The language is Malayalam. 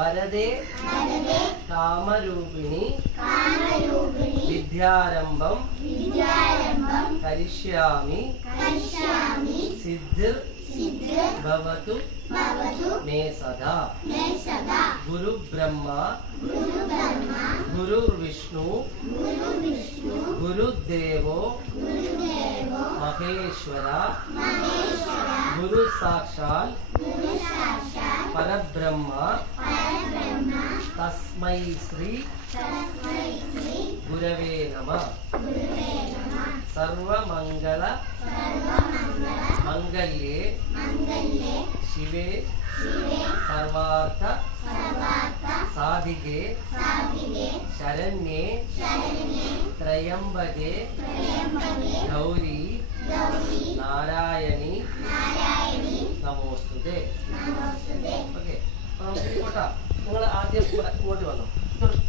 വരദേ കാമരൂപിണി വിദ്യാരംഭം കരിഷ്യാമി സിദ്ധിർ ഭവതു मे सदा गुरु ब्रह्मा गुरुर्विष्णु गुरुदेवो महेश्वरा गुरु साक्षात् परब्रह्मा तस्मै श्री गुरवे नमः। सर्वमंगल मंगल्ये शिवे सर्वार्थ साधिके शरण्ये त्र्यंबके गौरी नारायणी नमोस्तुते। ഓക്കെ, നിങ്ങൾ ആദ്യം ഇങ്ങോട്ട് വന്നു, കുറച്ച്